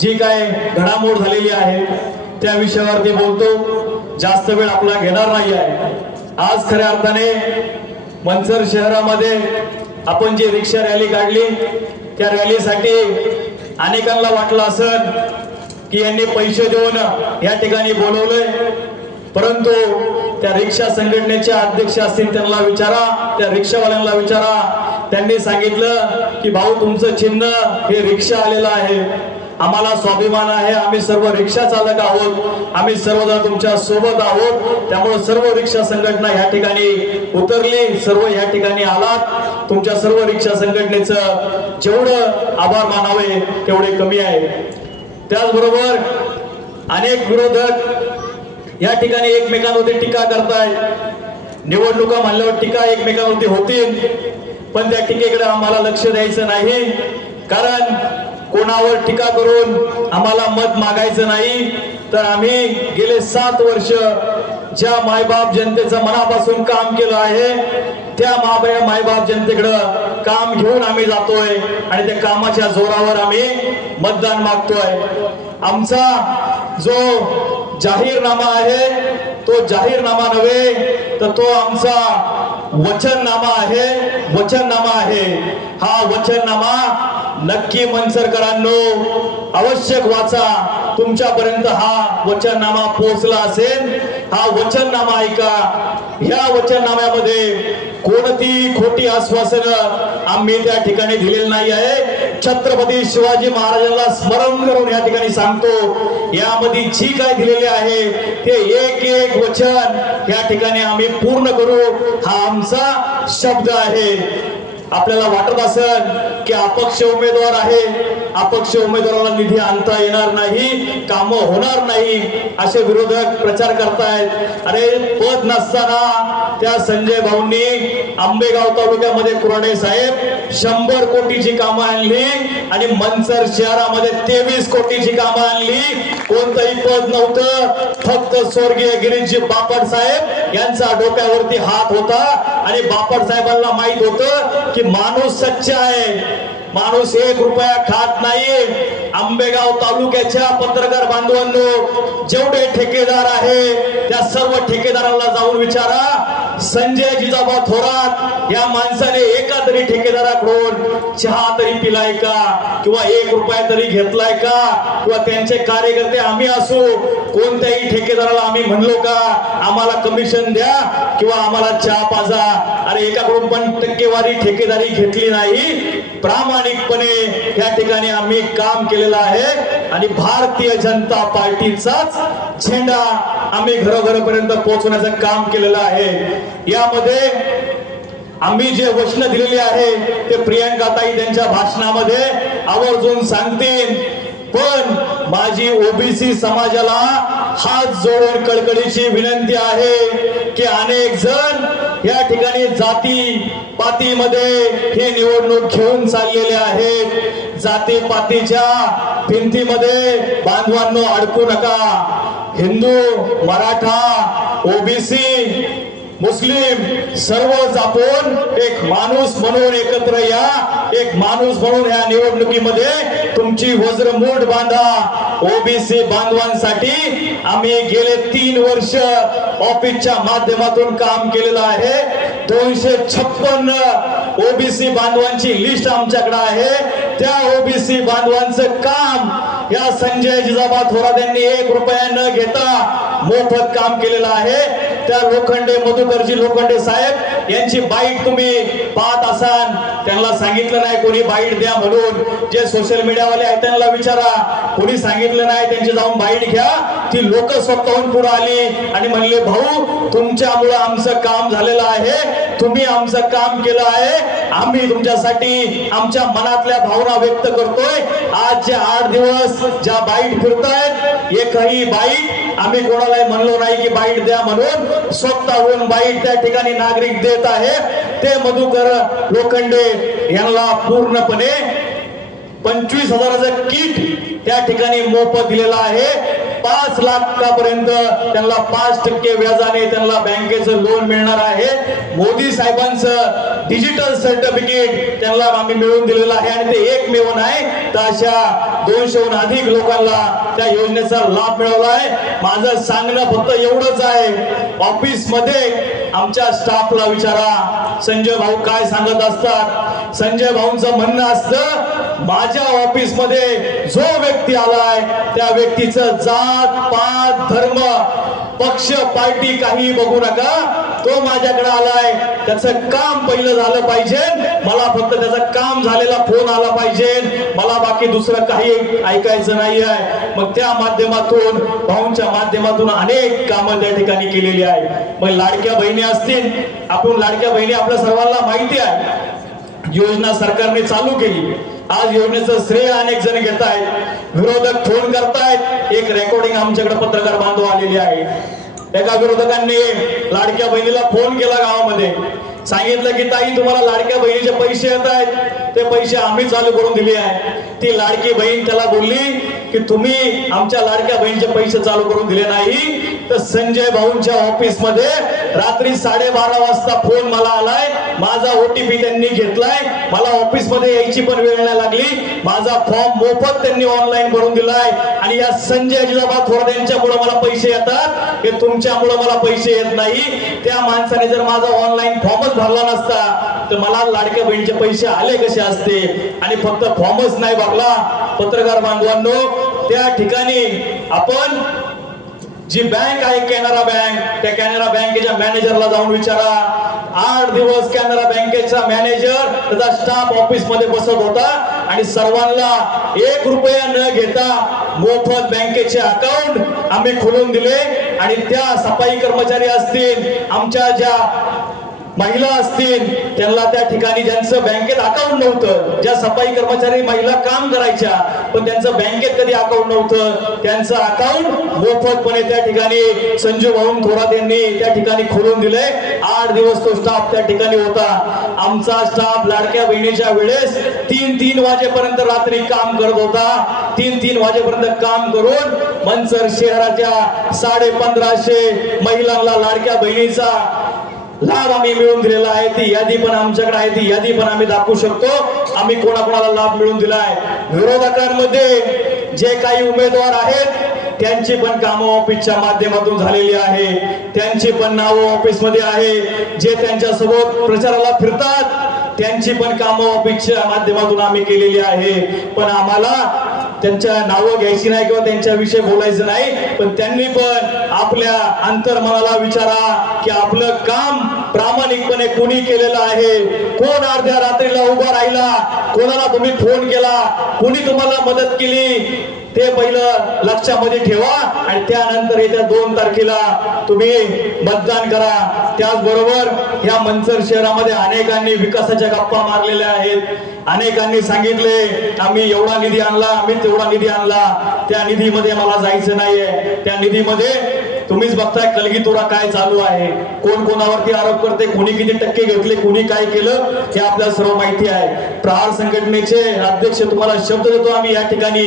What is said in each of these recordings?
जी काय घडामोड झालेली आहे त्या विषयावरती बोलतो। जास्त वेळ आपला घेणार नाही आहे। आज खऱ्या अर्थाने मंचर शहरामध्ये आपण जी रिक्षा रॅली काढली त्या रॅलीसाठी अनेकांना वाटलं असेल की यांनी पैसे देऊन या ठिकाणी बोलवलंय, परंतु त्या रिक्षा संघटनेचे अध्यक्ष असतील त्यांना विचारा, त्या रिक्षावाल्यांना विचारा, त्यांनी सांगितलं की भाऊ तुमचं चिन्ह हे रिक्षा आलेलं आहे, आम्हाला स्वाभिमान आहे, आम्ही सर्व रिक्षा चालक आहोत, आम्ही सर्वजण तुमच्या सोबत आहोत, त्यामुळे सर्व रिक्षा संघटना या ठिकाणी उतरली, सर्व या ठिकाणी आलात, तुमच्या सर्व रिक्षा संघटनेचं जेवढं आभार मानावे तेवढे कमी आहे। त्याचबरोबर अनेक विरोधक या ठिकाणी एकमेकांवरती टीका करतायत। निवडणुका म्हणल्यावर टीका एकमेकांवरती होतील, पण त्या टीकेकडे आम्हाला लक्ष द्यायचं नाही, कारण कोणावर टीका करून आम्हाला मत मागायचं नाही। तर आम्ही गेले 7 वर्ष ज्या मायबाप जनतेचं मनापासून काम केलं आहे त्या मायबाप जनतेकडं काम घेऊन आम्ही जातोय आणि त्या कामाच्या जोरावर आम्ही मतदान मागतोय। आमचा जो जाहीरनामा आहे तो जाहीरनामा नव्हे तर तो आमचा वचननामा आहे, वचननामा आहे। हा वचननामा नक्की मंचरकरांनो आवश्यक वाचा, तुमच्यापर्यंत हा वचननामा पोहोचला असेल। हा वचननामा ऐका। ह्या वचननाम्यामध्ये कोणती खोटी आश्वासनं आम्ही त्या ठिकाणी दिलेली नाही आहे। छत्रपती शिवाजी महाराजांना स्मरण करून या ठिकाणी सांगतो, यामध्ये जी काय दिलेले आहे ते एक एक वचन या ठिकाणी आम्ही पूर्ण करू, हा आमचा शब्द आहे। आपल्याला वाटत असेल की अपक्ष उमेदवार आहे, अपक्ष उमेदवाराला निधी आणता येणार नाही, काम होणार नाही, असे विरोधक प्रचार करतायत। अरे पद नसताना त्या संजय भाऊंनी आंबेगाव तालुक्यामध्ये कुराडे साहेब 100 कोटीची कामं आणली आणि मंचर शहरामध्ये 23 कोटीची कामं आणली। कोणतंही पद नव्हतं, फक्त स्वर्गीय गिरीशजी बापट साहेब यांचा डोक्यावरती हात होता आणि बापट साहेबांना माहित होतं की माणूस सच्चा आहे, माणूस 1 रुपया खात नाही। आंबेगाव तालुक्याच्या पत्रकार बांधवांनो, जेवढे ठेकेदार आहे त्या सर्व ठेकेदारांना जाऊन विचारा, संजय जिजाबा थोरात या माणसाने एका तरी ठेकेदाराकडून चहा तरी पिलाय का, किंवा 1 रुपया तरी घेतलाय का, किंवा त्यांचे कार्यकर्ते आम्ही असू कोणत्याही ठेकेदाराला आम्ही म्हणलो का आम्हाला कमिशन द्या किंवा आम्हाला चहा पाजा? अरे एकाकडून पण टक्केवारी ठेकेदारी घेतली नाही। प्रामाणिकपणे या ठिकाणी आम्ही काम केलेलं आहे आणि भारतीय जनता पार्टीचाच झेंडा आम्ही घरोघरोपर्यंत पोहोचवण्याचं काम केलेलं आहे। यामध्ये आम्ही जे वचन दिलेली आहे ते प्रियंकाताई त्यांच्या भाषणामध्ये आवर्जून सांगतील, पण माझी ओबीसी समाजाला हात जोडून कळकळीची विनंती आहे की अनेक जण या ठिकाणी जाती पातीमध्ये हे निवडणूक घेऊन चाललेले आहेत। जाती पातीच्या भिंतीमध्ये बांधवांनो अडकू नका। हिंदू, मराठा, ओबीसी, मुस्लिम सर्वच आपण एक माणूस म्हणून एकत्र या, एक माणूस म्हणून या निवडणुकीमध्ये तुमची वज्रमूठ बांधा। ओबीसी बांधवांसाठी आम्ही गेले 3 वर्ष ऑफिसच्या माध्यमातून काम केलेलं आहे। 256 ओबीसी बांधवांची लिस्ट आमच्याकडे आहे। त्या ओबीसी बांधवांचं काम या संजय जिजाबा थोरात यांनी 1 रुपया न घेता मोफत काम केलेलं आहे। त्या लोखंडे मधुकरजी लोखंडे साहेब यांची बाईट तुम्ही पाहत असाल, त्यांना सांगितलं नाही कोणी बाईट द्या म्हणून। जे सोशल मीडियावाले आहेत त्यांना विचारा, कोणी सांगितलं नाही, त्यांची जाऊन बाईट घ्या। ती लोक स्वतःहून पुढे आली आणि म्हणले भाऊ तुमच्यामुळे आमचं काम झालेलं आहे, तुम्ही आमचं काम केलं आहे, आम्ही तुमच्यासाठी आमच्या मनातल्या भावना व्यक्त करतोय। आज जे 8 दिवस ज्या बाईट फिरतायत, एकही बाईट आम्ही कोणालाही म्हणलो नाही की बाईट द्या म्हणून, स्वतःहून बाईट त्या ठिकाणी नागरिक देत आहे। ते मधुकर लोखंडे यांना पूर्णपणे 25,000चं किट त्या ठिकाणी मोफत दिलेलं आहे। 5 लाखापर्यंत त्यांना 5% व्याजाने त्यांना बँकेचं लोन मिळणार आहे। मोदी साहेबांचं डिजिटल सर्टिफिकेट त्यांना आम्ही मिळवून दिलेलं आहे आणि ते एकमेव नाही तर अशा 200हून अधिक लोकांना त्या योजनेचा लाभ मिळवला आहे। माझं सांगणं फक्त एवढंच आहे, ऑफिस मध्ये आमच्या स्टाफला विचारा संजय भाऊ काय सांगत असतात। संजय भाऊंचं म्हणणं असतं, माझ्या ऑफिस मध्ये जो व्यक्ती आलाय त्या व्यक्तीचं जात पात धर्म पक्ष पार्टी काही बघू नका, तो माझ्याकडे आलाय त्याचं काम पहिलं झालं पाहिजे, मला फक्त त्याचं काम झालेला फोन आला पाहिजे, मला बाकी दुसरं काही ऐकायचं नाही आहे। मग त्या माध्यमातून भाऊंच्या माध्यमातून अनेक कामं त्या ठिकाणी केलेली आहे। मग लाडक्या बहिणी असतील, आपण लाडक्या बहिणी आपल्या सर्वांना माहिती आहे योजना सरकारने चालू केली। आज योजनेचं श्रेय अनेक जण घेत आहेत, विरोधक फोन करतायत। एक रेकॉर्डिंग आमच्याकडे पत्रकार बांधव आलेली आहे। एका विरोधकांनी लाडक्या बहिणीला फोन केला गावामध्ये, सांगितलं की ताई तुम्हाला लाडक्या बहिणीचे पैसे येत आहेत, ते पैसे आम्ही चालू करून दिले आहे। ती लाडकी बहीण त्याला बोलली की तुम्ही आमच्या लाडक्या बहिणीचे पैसे चालू करून दिले नाही, तर संजय भाऊंच्या ऑफिस मध्ये रात्री 12:30 वाजता फोन मला आलाय, माझा OTP त्यांनी घेतलाय, मला ऑफिस मध्ये यायची पण वेळ नाही लागली, माझा फॉर्म मोफत त्यांनी ऑनलाईन भरून दिलाय आणि या संजय जिजाबाई थोरात यांच्यामुळे मला पैसे येतात, हे तुमच्यामुळे मला पैसे येत नाही। त्या माणसाने जर माझा ऑनलाईन फॉर्मच भरला नसता तर मला लाडक्या बहिणीचे पैसे आले कसे असते। आणि फक्त फॉर्मच नाही भरला, पत्रकार बांधवांनो त्या ठिकाणी आपण जी बँक आहे कॅनरा बँक, त्या कॅनरा बँकेच्या मॅनेजरला जाऊन विचारा। 8 दिवस कॅनरा बँकेचा मॅनेजर त्याचा स्टाफ ऑफिस मध्ये बसत होता आणि सर्वांना 1 रुपया न घेता मोफत बँकेचे अकाउंट आम्ही खोलून दिले। आणि त्या सफाई कर्मचारी असतील, आमच्या ज्या महिला असतील, त्यांना त्या ठिकाणी ज्यांचं बँकेत अकाउंट नव्हतं, ज्या सफाई कर्मचारी महिला काम करायच्या पण त्यांचं बँकेत कधी अकाउंट नव्हतं, त्यांचं अकाउंट मोफतपणे त्या ठिकाणी संजू भाऊ थोरात यांनी त्या ठिकाणी खोलून दिले। 8 दिवस तो स्टाफ त्या ठिकाणी होता। आमचा स्टाफ लाडक्या बहिणीच्या वेळेस 3-3 वाजेपर्यंत रात्री काम करत होता। 3-3 वाजेपर्यंत काम करून मंचर शहराच्या 1550 महिलांना लाडक्या बहिणीचा लाभ आम्ही मिळवून दिलेला आहे। ती यादी पण आमच्याकडे आहे, ती यादी पण आम्ही दाखवू शकतो आम्ही कोणाकोणाला लाभ मिळवून दिलाय। विरोधकांमध्ये जे काही उमेदवार आहेत त्यांची पण कामं ऑफिसच्या माध्यमातून झालेली आहे, त्यांची पण नावं ऑफिस मध्ये आहे, जे त्यांच्या सोबत प्रचाराला फिरतात त्यांची पण कामं ऑफिसच्या माध्यमातून आम्ही केलेली आहे। पण आम्हाला त्यांच्या नावं घ्यायची नाही किंवा त्यांच्याविषयी बोलायचं नाही, पण त्यांनी पण आपल्या अंतर्मनाला विचारा की आपलं काम प्रामाणिकपणे कोणी केलेलं आहे, कोण अर्ध्या रात्रीला उभा राहिला, कोणाला तुम्ही फोन केला, कोणी तुम्हाला मदत केली, ते पहिलं लक्षामध्ये ठेवा आणि त्यानंतर येत्या 2 तारखेला तुम्ही मतदान करा। त्याचबरोबर या मंचर शहरामध्ये अनेकांनी विकासाच्या गप्पा मारलेल्या आहेत, अनेकांनी सांगितले आम्ही एवढा निधी आणला, आम्ही तेवढा निधी आणला, त्या निधीमध्ये मला जायचं नाहीये। त्या निधीमध्ये तुम्हीच बघताय कलगीतुरा काय चालू आहे, कोण कोणावरती आरोप करते, कोणी किती टक्के घेतले, कोणी काय केलं हे आपल्याला सर्व माहिती आहे। प्रहार संघटनेचे अध्यक्ष तुम्हाला शब्द देतो आम्ही या ठिकाणी,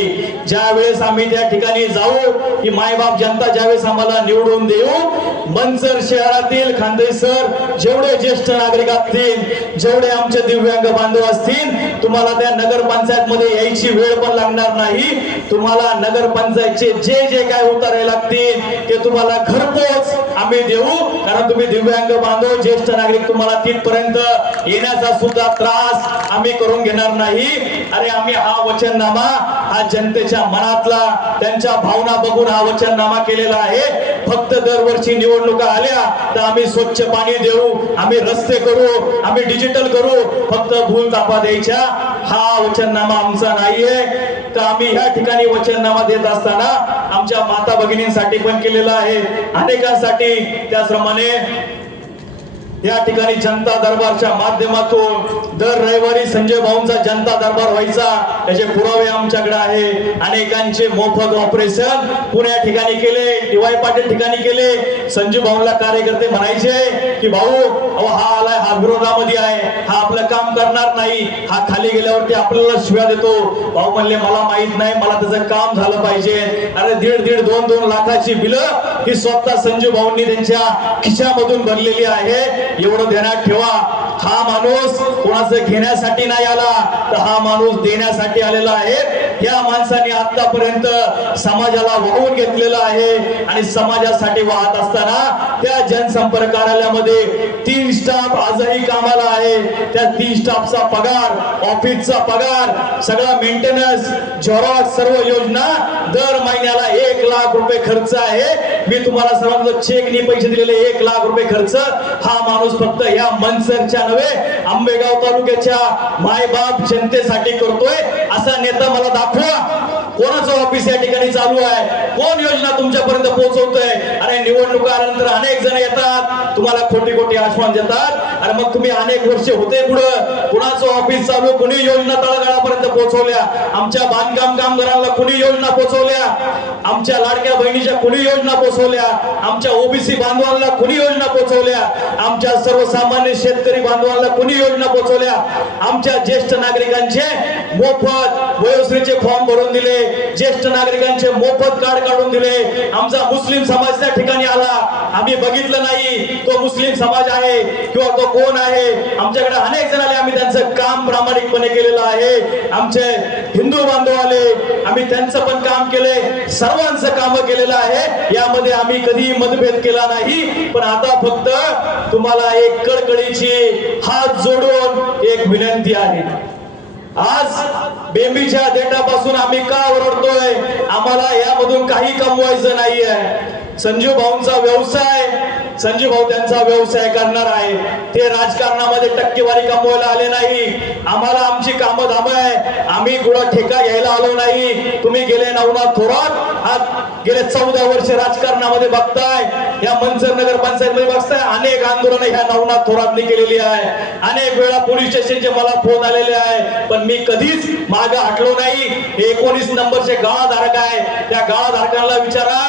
ज्या वेळेस आम्ही त्या ठिकाणी जाऊ की मायबाप जनता ज्यावेळेस आम्हाला निवडून देऊ, मंचर शहरातील खानदेसर जेवढे ज्येष्ठ नागरिक असतील, जेवढे आमचे दिव्यांग बांधव असतील, तुम्हाला त्या नगरपंचायत मध्ये यायची वेळ पण लागणार नाही। तुम्हाला नगरपंचायतचे जे जे काय उतारे लागतील ते तुम्हाला घरपोच आम्ही देऊ, कारण तुम्ही दिव्यांग बांधव ज्येष्ठ नागरिक तुम्हाला तिथपर्यंत येण्याचा सुद्धा त्रास आम्ही करून घेणार नाही। अरे आम्ही हा वचननामा हा जनतेच्या मनातला त्यांच्या भावना बघून हा वचननामा केलेला आहे। फक्त दरवर्षी निवडणुका आल्या तर आम्ही स्वच्छ पाणी देऊ, आम्ही रस्ते करू, आम्ही डिजिटल करू, फक्त भूल तापा द्यायच्या हा वचननामा आमचा नाहीये। तर आम्ही या ठिकाणी वचननामा देत असताना आमच्या माता भगिनींसाठी पण केलेला आहे, अनेकांसाठी। त्याचप्रमाणे या ठिकाणी जनता दरबारच्या माध्यमातून दर रविवारी संजय भाऊंचा जनता दरबार व्हायचा, त्याचे पुरावे आमच्याकडे आहे। अनेकांचे मोफत ऑपरेशन पुण्या ठिकाणी केले, डी.वाय. पाटील ठिकाणी केले। संजय भाऊंना कार्यकर्ते म्हणायचे की भाऊ अहो हा आलाय, हा विरोधामध्ये आहे, हा आपलं काम करणार नाही, हा खाली गेल्यावरती आपल्याला शिव्या देतो। भाऊ म्हणले मला माहित नाही, मला त्याचं काम झालं पाहिजे। अरे 1.5 2 लाखाची बिलं ही स्वतः संजय भाऊंनी त्यांच्या खिशामधून भरलेली आहे। एवढं ध्यानात ठेवा, हा माणूस कोणाचं घेण्यासाठी नाही आला, तर हा माणूस देण्यासाठी आलेला आहे। या माणसाने आतापर्यंत समाजाला वाहून घेतलेलं आहे आणि समाजासाठी वाहत असताना त्या जनसंपर्क कार्यालयामध्ये 3 स्टाफ आजही कामाला आहे। त्या 3 स्टाफचा पगार, ऑफिसचा पगार, सगळा मेंटेनन्स, झेरॉक्स, सर्व योजना दर महिन्याला 1 लाख रुपये खर्च आहे। मी तुम्हाला सर्वांना चेकनी पैसे दिलेले 1 लाख रुपये खर्च हा माणूस फक्त या मनसरच्या नव्हे आंबेगाव तालुक्याच्या मायबाप जनतेसाठी करतोय। असा नेता मला दाखवा, कोणाचं ऑफिस या ठिकाणी चालू आहे, कोण योजना तुमच्यापर्यंत पोहोचवतोय। अरे निवडणुका आल्यानंतर अनेक जण येतात, तुम्हाला खोटी खोटी आश्वासन देतात, आणि मग तुम्ही अनेक वर्ष होते पुढं कुणाचं ऑफिस चालू, कुणी योजना तळागाळापर्यंत पोहोचवल्या, आमच्या बांधकाम कामगारांना कुणी योजना पोहोचवल्या, आमच्या लाडक्या बहिणीच्या कुणी योजना पोहोचवल्या, आमच्या ओबीसी बांधवांना कुणी योजना पोहोचवल्या, आमच्या सर्वसामान्य शेतकरी बांधवांना कुणी योजना पोहोचवल्या, आमच्या ज्येष्ठ नागरिकांचे मोफत वयोश्रीचे फॉर्म भरून दिले, ज्येष्ठ नागरिकांचे मोफत कार्ड काढून दिले। आमचा मुस्लिम समाज त्या ठिकाणी आला, आम्ही बघितलं नाही तो मुस्लिम समाज आहे किंवा तो कोण आहे, आमच्याकडे अनेक जण आले, आम्ही त्यांचं काम प्रामाणिकपणे केलेलं आहे। आमचे हिंदू बांधव आले, आम्ही त्यांचं पण काम केले, सर्वांचं काम केलेलं आहे। यामध्ये आम्ही कधी मतभेद केला नाही। पण आता फक्त तुम्हाला एक कळकळीची हात जोडून एक विनंती आहे। आज बेंबीच्या देठापासून आम्ही का ओरडतोय, आम्हाला यामधून काही कमवायचं नाहीये। संजू भाऊंचा व्यवसाय, संजू भाऊ त्यांचा व्यवसाय करणार आहे, ते राजकारणामध्ये टक्केवारी कमवायला आले नाही। आम्हाला आमची कामं धाम आहे, आम्ही कुठं ठेका घ्यायला आलो नाही। तुम्ही गेले नवनाथ थोरात आज गेले 14 वर्ष राजकारणामध्ये बघताय, या मनसर नगर पंचायत मध्ये बघताय, अनेक आंदोलन ह्या नवनाथ थोरातनी केलेली आहे। अनेक वेळा पोलीस स्टेशनचे मला फोन आलेले आहे, पण मी कधीच मागे हटलो नाही। 19 नंबरचे गाळाधारक आहे, त्या गाळाधारकांना विचारा,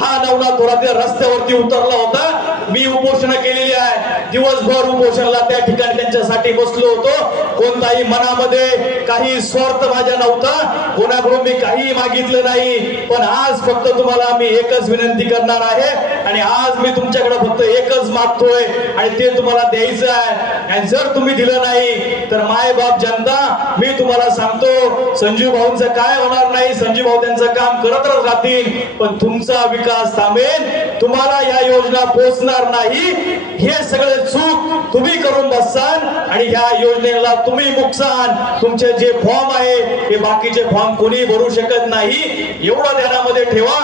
हा नवनाथ थोरात रस्त्यावरती उतरला होता, मी उपोषण केलेली आहे, दिवसभर उपोषणला त्या ठिकाणी त्यांच्यासाठी बसलो होतो। कोणताही मनामध्ये काही स्वार्थ माझ्या नव्हता, कोणाकडून मी काही मागितलं नाही। पण आज फक्त तुम्हाला मी एकच विनंती करणार आहे, आणि आज मी तुमच्याकडे फक्त एकच मागतोय, आणि ते तुम्हाला द्यायचं आहे। आणि जर तुम्ही दिलं नाही तर माय बाप जनता, मी तुम्हाला सांगतो संजू भाऊंचं काय होणार नाही। संजू भाऊ त्यांचं काम करतच राहतील, पण तुमचा विकास थांबेल, तुम्हाला या योजना पोहोचणार नाही। हे सगळे चूक तुम्ही करून बसाल, आणि ह्या योजनेला तुम्ही मुकसान। तुमचे जे फॉर्म आहे हे बाकीचे फॉर्म कोणी भरू शकत नाही, एवढं ध्यानामध्ये ठेवा।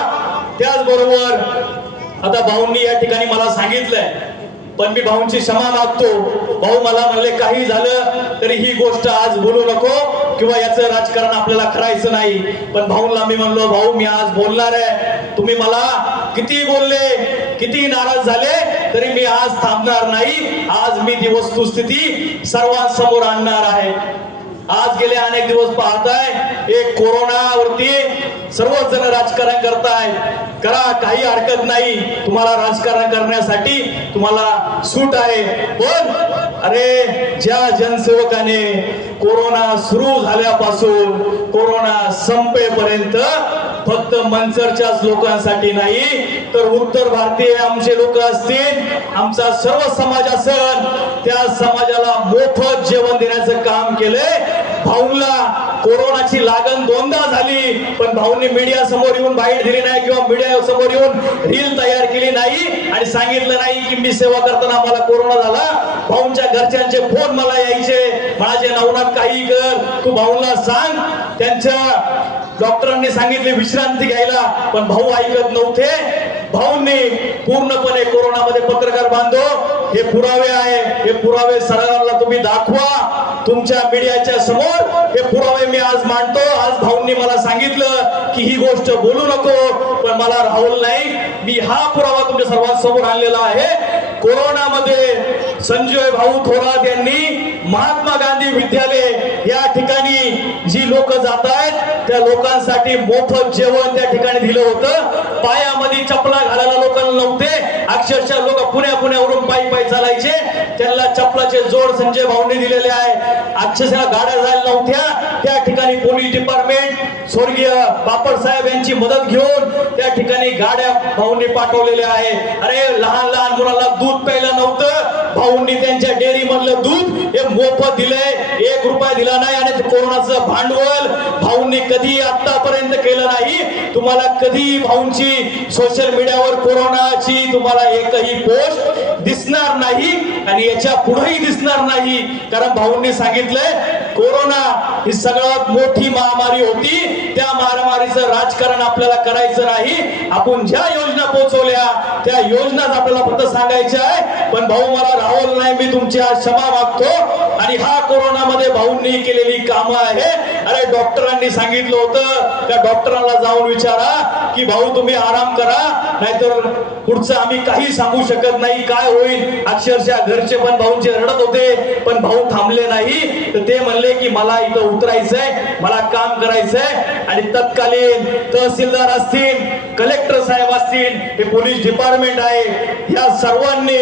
त्याचबरोबर आता भाऊंनी या ठिकाणी मला सांगितलंय, पण मी भाऊंची क्षमा मागतो। भाऊ मला म्हणले काही झालं तरी ही गोष्ट आज बोलू नको, किंवा याचं राजकारण आपल्याला करायचं नाही। पण भाऊला मी म्हणलो, भाऊ मी आज बोलणार आहे, तुम्ही मला किती बोलले, किती नाराज झाले तरी मी आज थांबणार नाही। आज मी ती वस्तुस्थिती सर्वांसमोर आणणार आहे। आज गेले अनेक दिवस पाहताय, एक कोरोनावरती सर्वच जण राजकारण करताय, करा, काही हरकत नाही, तुम्हाला राजकारण करण्यासाठी तुम्हाला सूट आहे। पण अरे ज्या जनसेवकाने कोरोना सुरू झाल्यापासून कोरोना संपेपर्यंत फक्त मनसरच्याच लोकांसाठी नाही, तर उत्तर भारतीय आमचे लोक असतील, आमचा सर्व समाज असेल, त्या समाजाला मोफत जेवण देण्याचं काम केलंय। भाऊला कोरोनाची लागण 2दा झाली, पण भाऊंनी मीडिया समोर येऊन बाईट दिली नाही, किंवा मीडिया समोर येऊन रील तयार केली नाही, आणि सांगितलं नाही की मी सेवा करताना मला कोरोना झाला। भाऊंच्या घरच्यांचे फोन मला यायचे, माझे नवनाथ काही कर, तू भाऊला सांग, त्यांच्या डॉक्टरांनी सांगितले विश्रांती घ्यायला, पण भाऊ ऐकत नव्हते। भाऊंनी पूर्णपणे कोरोनामध्ये पत्रकार बांधव हे पुरावे आहे, हे पुरावे सर्वांना तुम्ही दाखवा तुमच्या मीडियाच्या समोर, हे पुरावे मी आज मांडतो। आज भाऊंनी मला सांगितलं की ही गोष्ट बोलू नको, पण मला राहुल नाही, मी हा पुरावा तुमच्या सर्वांसमोर आणलेला आहे। कोरोनामध्ये संजय भाऊ थोरात यांनी महात्मा गांधी विद्यालय या ठिकाणी जी लोक जात आहेत त्या लोकांसाठी मोफत जेवण त्या ठिकाणी दिलं होतं। पायामध्ये चपला घालायला लोकांना नव्हते, अक्षरशः लोक पुण्यावरून पायी चालायचे, त्यांना चपलाचे जोड संजय भाऊंनी दिलेले आहे। अक्षरशः गाड्या जायला नव्हत्या, त्या ठिकाणी पोलीस डिपार्टमेंट स्वर्गीय बापट साहेब यांची मदत घेऊन त्या ठिकाणी गाड्या भाऊंनी पाठवलेल्या आहे। अरे लहान मुलांना दूध प्यायला नव्हतं, भाऊंनी त्यांच्या डेअरी मधलं दूध हे मोफत दिलंय, 1 रुपया दिला नाही। आणि कोरोनाचं भांडवल भाऊंनी कधी आतापर्यंत केलं नाही। तुम्हाला कधी भाऊंची सोशल मीडियावर कोरोनाची तुम्हाला एकही पोस्ट दिसणार नाही आणि याच्या पुढेही दिसणार नाही, कारण भाऊंनी सांगितलंय कोरोना ही सगळ्यात मोठी महामारी होती, त्या महामारीचं राजकारण आपल्याला करायचं नाही। आपण ज्या योजना पोहोचवल्या त्या योजनाच आपल्याला फक्त सांगायच्या आहे। पण भाऊ मला राहुल नाही, मी तुमची आज क्षमा मागतो। आणि हा कोरोनामध्ये भाऊंनी केलेली कामं आहे। अरे डॉक्टरांनी सांगितलं होतं, त्या डॉक्टरांना जाऊन विचारा की भाऊ तुम्ही आराम करा, नाहीतर पुढचं आम्ही काही सांगू शकत नाही, काय होईल। अक्षरशः घरचे पण भाऊंचे रडत होते, पण भाऊ थांबले नाही। तर ते म्हणले की मला इथं उतरायचंय, मला काम करायचंय। आणि तत्कालीन तहसीलदार असतील, कलेक्टर साहेब असतील, हे पोलीस डिपार्टमेंट आहे, या सर्वांनी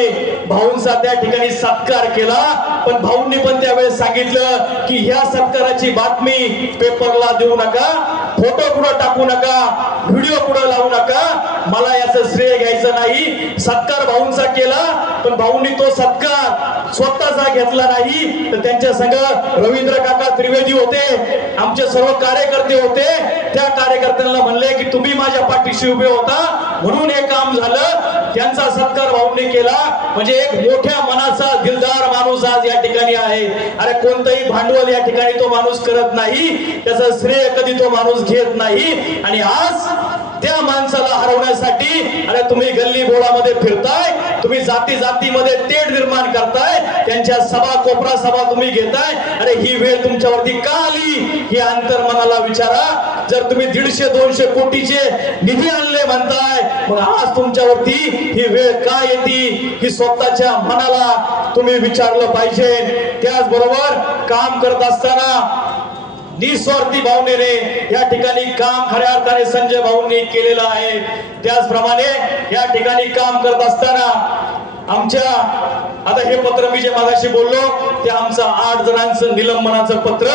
भाऊंचा त्या ठिकाणी सत्कार केला। पण भाऊंनी पण त्यावेळेस सांगितलं की ह्या सत्काराची बातमी पेपरला देऊ नका, फोटो कुठं टाकू नका, व्हिडिओ कुठं लावू नका, मला याचं श्रेय घ्यायचं नाही। सत्कार भाऊंचा केला, पण भाऊंनी तो सत्कार स्वतःचा घेतला नाही, तर त्यांच्या संग रवींद्र काका त्रिवेदी होते, आमचे सर्व कार्यकर्ते होते। त्या कार्यकर्त्यांना म्हणले की तुम्ही माझ्या पाठीशी उभे होता म्हणून हे काम झालं। त्यांचा सत्कार भाऊंनी केला, म्हणजे एक मोठ्या मनाचा दिलदार माणूस आज या ठिकाणी आहे। अरे कोणतंही भांडवल या ठिकाणी तो माणूस करत नाही, त्याचं श्रेय कधी तो माणूस घेत नाही। आणि आज त्या माणसाला हरवण्यासाठी अरे तुम्ही गल्ली बोळामध्ये फिरताय, तुम्ही जातीमध्ये तेढ निर्माण करताय, त्यांच्या सभा कोपरा सभा तुम्ही घेताय। अरे ही वेळ तुमच्यावरती का आली ही अंतर्मनाला विचारा। जर तुम्ही 150-200 कोटीचे निधी आणले म्हणताय, मग आज तुमच्यावरती ही वेळ का येते ही स्वतःच्या मनाला तुम्ही विचारलं पाहिजे। त्याचबरोबर काम करत असताना निस्वार्थी भावनेने या ठिकाणी काम खऱ्या अर्थाने संजय भाऊंनी केलेलं आहे। त्याचप्रमाणे या ठिकाणी काम करत असताना आमच्या आता हे पत्र मी जे मागाशी बोललो ते आमचं 8 जणांचं निलंबनाचं पत्र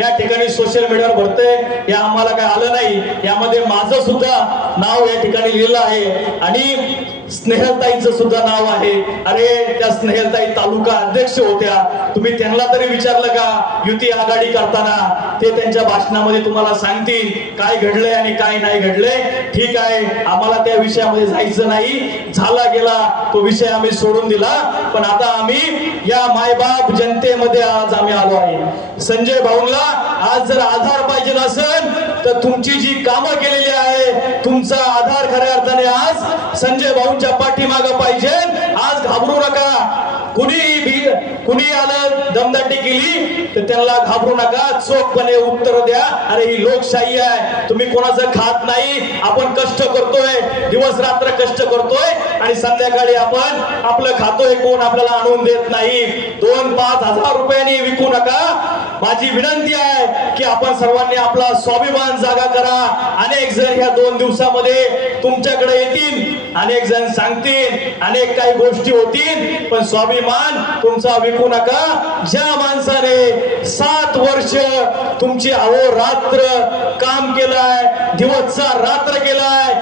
या ठिकाणी सोशल मीडियावर भरतंय, हे आम्हाला काय आलं नाही। यामध्ये माझं सुद्धा नाव या ठिकाणी लिहिलं आहे आणि स्नेहलताईंचं सुद्धा नाव आहे। अरे त्या स्नेहलताई तालुका अध्यक्ष होत्या, तुम्ही त्यांना तरी विचारलं का युती आघाडी करताना? ते त्यांच्या भाषणामध्ये तुम्हाला सांगतील काय घडलंय आणि काय नाही घडलंय। ठीक आहे, आम्हाला त्या विषयामध्ये जायचं नाही, झाला गेला तो विषय आम्ही सोडून दिला। पण आता आम्ही या मायबाप जनतेमध्ये आज आम्ही आलो आहे। संजय भाऊंना आज जर आधार पाहिजे असेल तर तुमची जी कामं केलेली आहे, तुमचा आधार खऱ्या अर्थाने आज संजय भाऊंच्या पाठीमागे पाहिजे। आज घाबरू नका, कुणी आलं दमदाटी केली तर त्यांना घाबरू नका, चोखपणे उत्तर द्या। अरे ही लोकशाही आहे, तुम्ही कोणाचं खात नाही, आपण कष्ट करतोय, दिवस रात्र कष्ट करतोय आणि संध्याकाळी आपण आपलं खातोय, कोण आपल्याला आणून देत नाही। 2-5 हजार रुपयांनी विकू नका। माझी विनंती आहे की आपण सर्वांनी आपला स्वाभिमान जागा करा। अनेक जण ह्या 2 दिवसामध्ये तुमच्याकडे येतील, अनेक जण सांगतील, अनेक काही गोष्टी होतील, पण स्वाभिमान तुमचा विकू नका। ज्या माणसाने 7 वर्ष तुमची अहोरात्र काम केलंय, दिवसचा रात्र केलाय,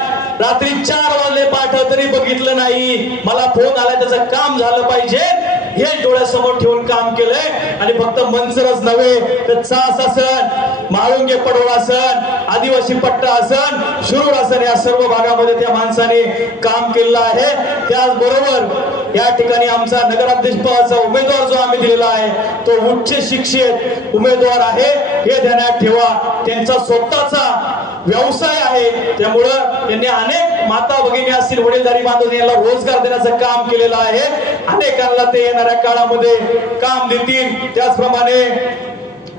रात्री 4 वाजले पाठ तरी बघितलं नाही, मला फोन आला त्याचं काम झालं पाहिजे हे डोळ्यासमोर ठेवून काम केलंय। आणि फक्त मंचरच नव्हे तर चास आसन, म्हाळुंगे पडवळ आसन, आदिवासी पट्टा आसन, शिरूर आसन या सर्व भागामध्ये त्या माणसाने काम केलेलं आहे। त्याचबरोबर या ठिकाणी आमचा नगराध्यक्ष पदाचा उमेदवार जो आम्ही दिलेला आहे तो उच्च शिक्षित उमेदवार आहे, हे ध्यानात ठेवा। त्यांचा स्वतःचा व्यवसाय आहे, त्यामुळं त्यांनी अनेक माता भगिनी असतील, वडीलधारी बांधव यांना रोजगार देण्याचं काम केलेलं आहे। अनेकांना ते येणाऱ्या काळामध्ये काम देतील। त्याचप्रमाणे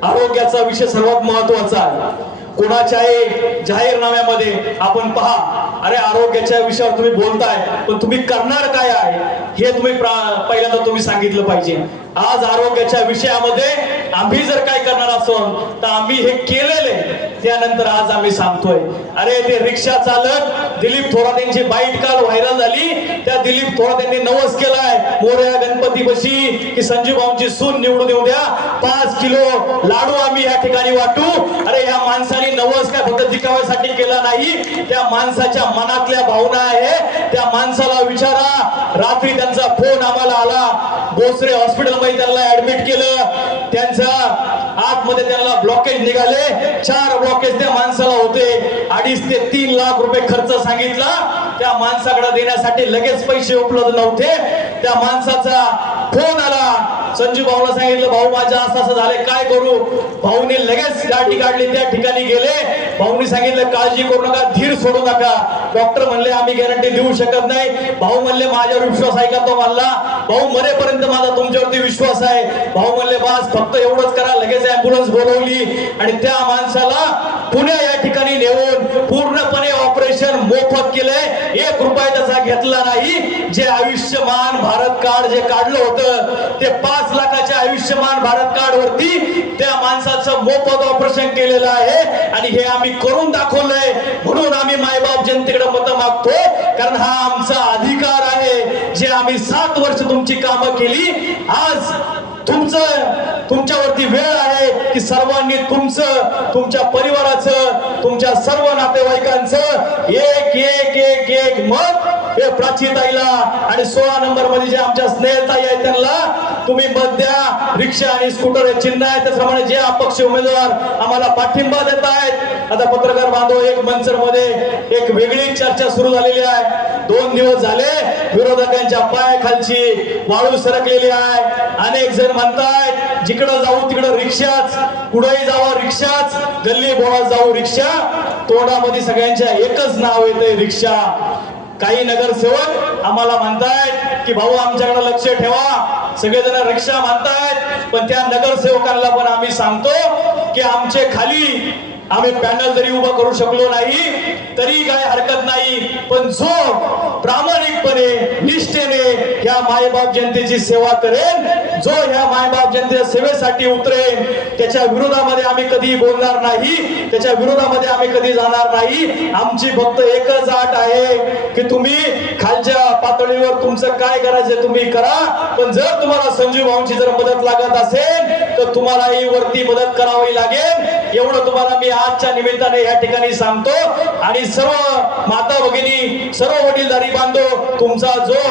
आरोग्याचा विषय सर्वात महत्वाचा आहे। कोणाच्याही जाहीरनाम्यामध्ये आपण पहा, अरे आरोग्याच्या विषयावर तुम्ही बोलताय पण तुम्ही करणार काय आहे हे तुम्ही पहिल्यांदा तुम्ही सांगितलं पाहिजे। आज आरोग्याच्या विषयामध्ये आम्ही जर काय करणार असोल तर आम्ही हे केलेले त्यानंतर आज आम्ही सांगतोय। अरे ते रिक्षा चालक दिलीप थोरात यांची बाईट काल व्हायरल झाली, त्या दिलीप थोरात यांनी नवस केलाय मोरया गणपती बशी की संजू भाऊंची सून निवडून येऊ द्या, 5 किलो लाडू आम्ही या ठिकाणी वाटू। अरे या माणसाने नवस काय फक्त दिखाव्यासाठी केला नाही, त्या माणसाच्या मनातल्या भावना आहे। त्या माणसाला विचारा, रात्री त्यांचा फोन आम्हाला आला, भोसरे हॉस्पिटलमध्ये त्यांना ऍडमिट केलं, त्यांचा आतमध्ये त्यांना ब्लॉकेज निघाले, 4 ब्लॉकेज त्या माणसाला होते, 2.5 ते 3 लाख रुपये खर्च सांगितला। त्या माणसाकडे देण्यासाठी लगेच पैसे उपलब्ध नव्हते। त्या माणसाचा फोन आला, संजू भाऊला सांगितलं भाऊ माझं असं असं झालंय काय करू। भाऊने लगेच गाडी काढली, त्या ठिकाणी गेले। भाऊने सांगितलं काळजी करू नका, धीर सोडू नका। डॉक्टर म्हणले आम्ही गॅरंटी देऊ शकत नाही। भाऊ म्हणले माझ्यावर विश्वास आहे का तो म्हणला, भाऊ मरेपर्यंत माझा तुमच्यावरती विश्वास आहे। भाऊ म्हणले बस फक्त एवढंच करा, लगेच ऍम्ब्युलन्स बोलवली आणि त्या माणसाला पुणे या ठिकाणी नेऊन पूर्णपणे ऑपरेशन मोफत केलंय, 1 रुपया त्याचा घेतला नाही। जे आयुष्यमान भारत कार्ड जे काढलं होतं ते 5 लाखाच्या आयुष्यमान भारत कार्ड वरती त्या माणसाचं मोफत ऑपरेशन केलेलं आहे आणि हे आम्ही करून दाखवलंय। म्हणून आम्ही मायबाप जनतेकडे मत मागतो, कारण हा आमचा अधिकार आहे जे आम्ही 7 वर्ष तुमची कामं केली। आज तुमच्यावरती वेळ आहे की सर्वांनी तुमच्या परिवाराचं, तुमच्या सर्व नातेवाईकांचं एक एक एक एक मत हे प्राचीताईला आणि 16 नंबर मध्ये जे आमच्या स्नेहताई आहेत त्यांना तुम्ही मत द्या। रिक्षा आणि स्कूटर हे चिन्ह आहे, त्याप्रमाणे जे अपक्ष उमेदवार आम्हाला पाठिंबा देत आहेत। आता पत्रकार बांधव एक मंचर मध्ये एक वेगळी चर्चा सुरू झालेली आहे। 2 दिवस झाले विरोधकांच्या पायाखालची वाळू सरकलेली आहे। अनेक जण म्हणतायत जिकडं जाऊ तिकडं रिक्षाच, कुठेही जावा रिक्षाच, गल्ली बोळात जाऊ रिक्षा, तोंडामध्ये सगळ्यांच्या एकच नाव येते रिक्षा। काही नगरसेवक आम्हाला म्हणतायत की भाऊ आमच्याकडे लक्ष ठेवा, सगळेजण रिक्षा म्हणतायत, पण त्या नगरसेवकांना पण आम्ही सांगतो की आमचे खाली आम्ही पॅनल जरी उभा करू शकलो नाही तरी काय हरकत नाही, पण जो प्रामाणिकपणे निष्ठेने या मायबाप जनतेची सेवा करेल, जो ह्या मायबाप जनतेच्या सेवेसाठी उतरेल, त्याच्या विरोधामध्ये आम्ही कधी बोलणार नाही, त्याच्या विरोधामध्ये आम्ही कधी जाणार नाही। आमची फक्त एकच अट आहे की तुम्ही खालच्या पातळीवर तुमचं काय करायचं तुम्ही करा, पण जर तुम्हाला संजू भाऊंची जर मदत लागत असेल तर तुम्हालाही वरती मदत करावी लागेल। एवढं तुम्हाला मी आजच्या निमित्ताने या ठिकाणी सांगतो। आणि सर्व माता भगिनी, सर्व वडीलधारी बांधव, तुमचा जो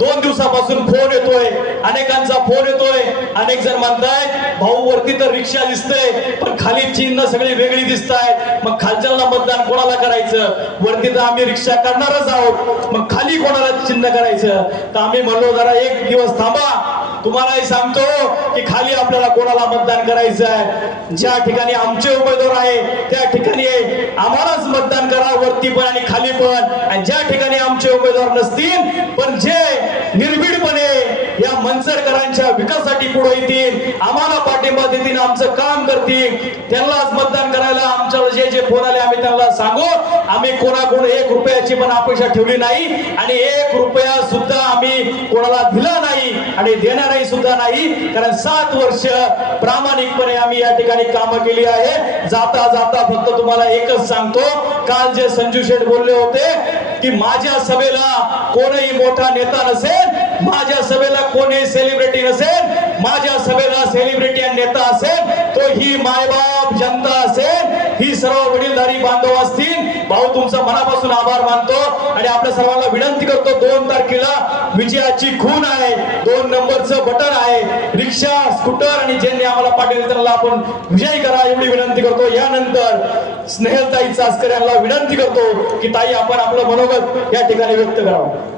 2 दिवसापासून फोन येतोय, अनेकांचा फोन येतोय, अनेक जण म्हणतायत भाऊ वरती तर रिक्षा दिसतंय पण खाली चिन्ह सगळी वेगळी दिसतायत, मग खालच्याला मतदान कोणाला करायचं, वरती तर आम्ही रिक्षा करणारच आहोत, मग खाली कोणाला चिन्ह करायचं। तर आम्ही म्हणलो जरा 1 दिवस थांबा, तुम्हालाही सांगतो की खाली आपल्याला कोणाला मतदान करायचं आहे। ज्या ठिकाणी आमचे उमेदवार आहे त्या ठिकाणी आम्हालाच मतदान करा, वरती पण आणि खाली पण। आणि ज्या ठिकाणी आमचे उमेदवार नसतील पण जे निर्भीडपणे या मंचरकरांच्या विकासासाठी पुढे येतील, आम्हाला पाठिंबा देतील, आमचं काम करतील, त्यांनाच मतदान करायला आमच्याला जे जे फोन आले आम्ही त्यांना सांगू। आम्ही कोणाकडून 1 रुपयाची पण अपेक्षा ठेवली नाही आणि 1 रुपया सुद्धा आम्ही कोणाला दिला नाही आणि देणारही सुद्धा नाही, कारण 7 वर्ष प्रामाणिकपणे आम्ही या ठिकाणी कामं केली आहे। जाता जाता फक्त तुम्हाला एकच सांगतो, काल जे संजू शेठ बोलले होते की माझ्या सभेला कोणीही मोठा नेता नसेल, माझ्या सभेला कोणी सेलिब्रिटी नसेल, माझ्या सभेला सेलिब्रिटी आणि नेता असेल तो ही मायबाप जनता असेल, ही सर्व वडीलधारी बांधव असतील। भाऊ तुमचा मनापासून आभार मानतो आणि आपल्या सर्वांना विनंती करतो, 2 तारखेला विजयाची खून आहे, 2 नंबरचं बटन आहे, रिक्षा स्कूटर आणि ज्यांनी आम्हाला पाठवले त्यांना आपण विजयी करा एवढी विनंती करतो। यानंतर स्नेहलताई चासकर यांना विनंती करतो की ताई आपण आपलं मनोगत या ठिकाणी व्यक्त करावं।